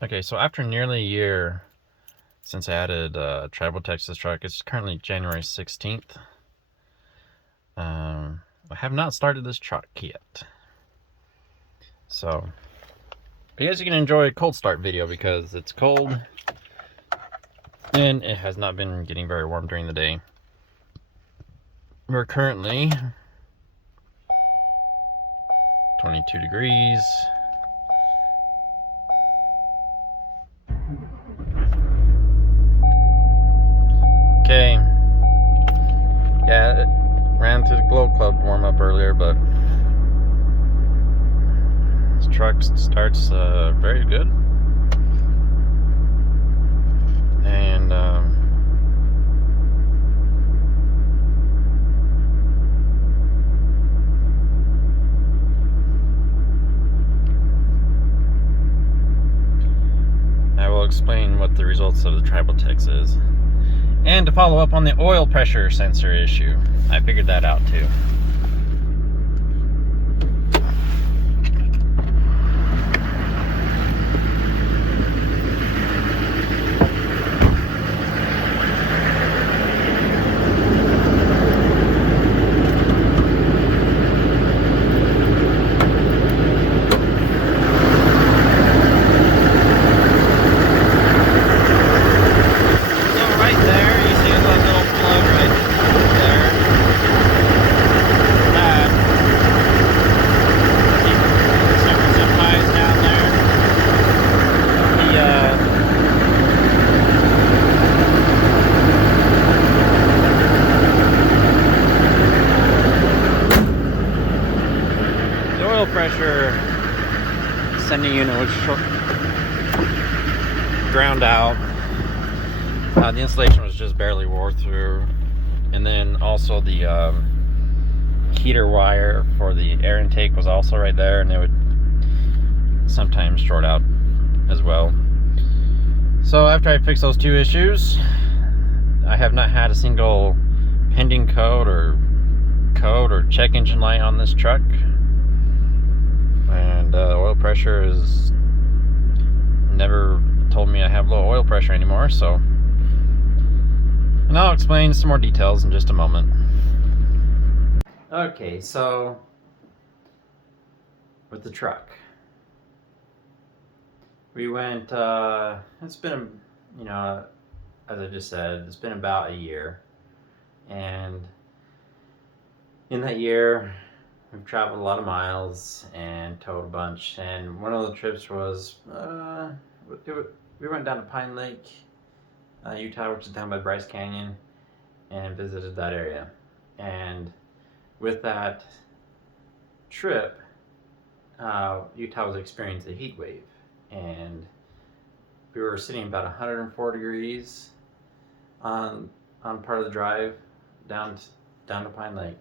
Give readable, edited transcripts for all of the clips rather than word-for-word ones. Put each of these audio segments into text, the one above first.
Okay, so after nearly a year since I added Tribotex to this truck, it's currently January 16th. I have not started this truck yet. So, I guess you can enjoy a cold start video because it's cold and it has not been getting very warm during the day. We're currently 22 degrees. Okay. Yeah, it ran through the Glow Club warm up earlier, but this truck starts very good. And I will explain what the results of the Tribotex is. And to follow up on the oil pressure sensor issue, I figured that out too. Pressure sending unit was ground out. The insulation was just barely wore through, and then also the heater wire for the air intake was also right there, and it would sometimes short out as well. So after I fixed those two issues, I have not had a single pending code or check engine light on this truck. And oil pressure is never told me I have low oil pressure anymore, so, and I'll explain some more details in just a moment. Okay, so with the truck, we went, it's been, you know, as I just said, it's been about a year, and in that year we've traveled a lot of miles and towed a bunch, and one of the trips was we went down to Pine Lake, Utah, which is down by Bryce Canyon, and visited that area. And with that trip, Utah was experiencing a heat wave, and we were sitting about 104 degrees on part of the drive down to Pine Lake.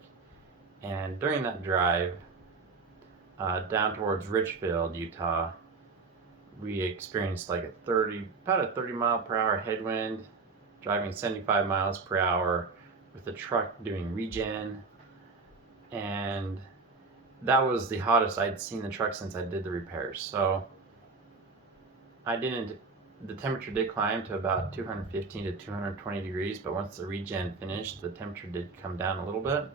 And during that drive down towards Richfield, Utah, we experienced like about a 30 mile per hour headwind, driving 75 miles per hour with the truck doing regen. And that was the hottest I'd seen the truck since I did the repairs. So the temperature did climb to about 215 to 220 degrees, but once the regen finished, the temperature did come down a little bit.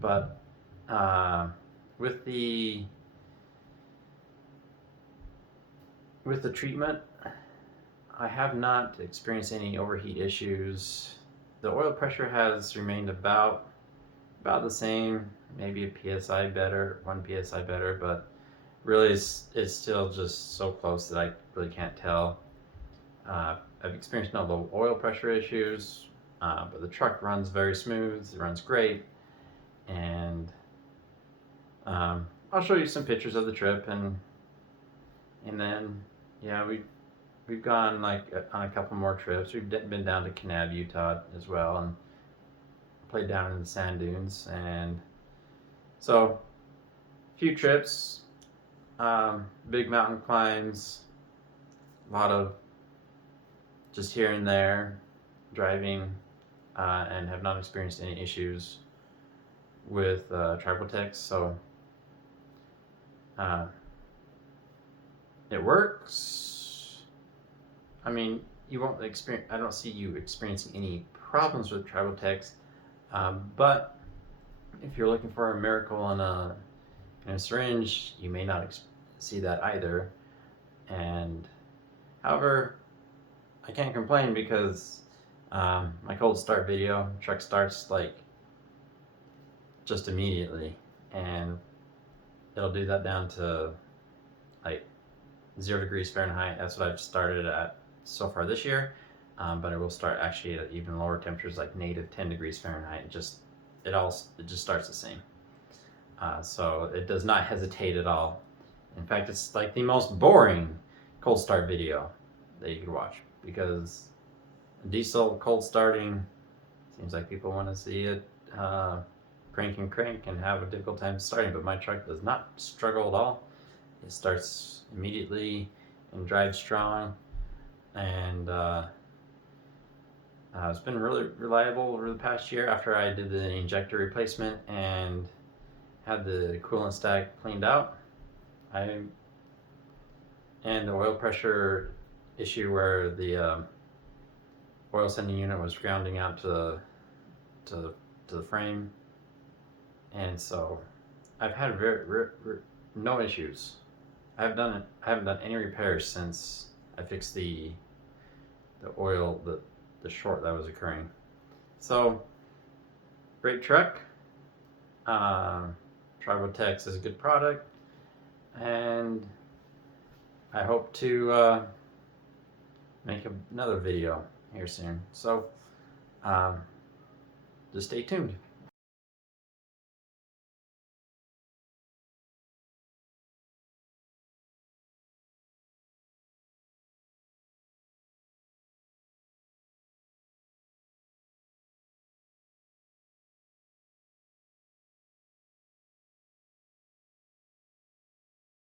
But with the treatment, I have not experienced any overheat issues. The oil pressure has remained about the same, maybe a PSI better, 1 PSI better, but really it's still just so close that I really can't tell. I've experienced no low oil pressure issues, but the truck runs very smooth, it runs great, and I'll show you some pictures of the trip, and then yeah, we've gone like on a couple more trips. We've been down to Kanab, Utah as well, and played down in the sand dunes, and so a few trips, big mountain climbs, a lot of just here and there driving, and have not experienced any issues with Tribotex. So it works. I mean, you won't experience. I don't see you experiencing any problems with Tribotex, but if you're looking for a miracle in a syringe, you may not see that either. And however, I can't complain because my cold start video, truck starts like just immediately, and it'll do that down to like 0 degrees Fahrenheit. That's what I've started at so far this year, but it will start actually at even lower temperatures, like -10 degrees Fahrenheit. It just starts the same. So it does not hesitate at all. In fact, it's like the most boring cold start video that you could watch, because diesel cold starting seems like people want to see it crank and have a difficult time starting, but my truck does not struggle at all. It starts immediately and drives strong, and it's been really reliable over the past year. After I did the injector replacement and had the coolant stack cleaned out, and the oil pressure issue where the oil sending unit was grounding out to the frame, and so I've had no issues. I haven't done any repairs since I fixed the oil, the short that was occurring. So great truck. Tribotex is a good product, and I hope to make another video here soon. So just stay tuned.